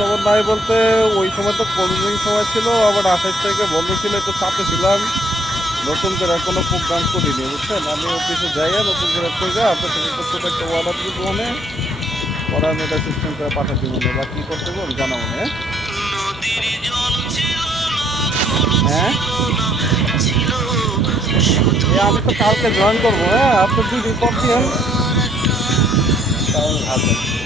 খবর নাই বলতে ওই সময় তো ক্লোজিং সময় ছিল, আবার 28 তারিখে বন্ধ ছিল, একটু চাপে ছিলাম। নতুন করে কোনো প্রোগ্রাম করিনি বুঝছেন। আমি অফিসে যাইয়া নতুন করে কইরা আপনার সাথে একটা ছোট একটা অর্ডার দিব মানে, পরে আমি এটা সিস্টেম করে পাঠাই দিব মানে, বা কি করতে হবে আমি জানাবো না। হ্যাঁ আমি তো কালকে জয়েন করবো। হ্যাঁ আপনি 2 দিন পর দিন তাহলে ভালো।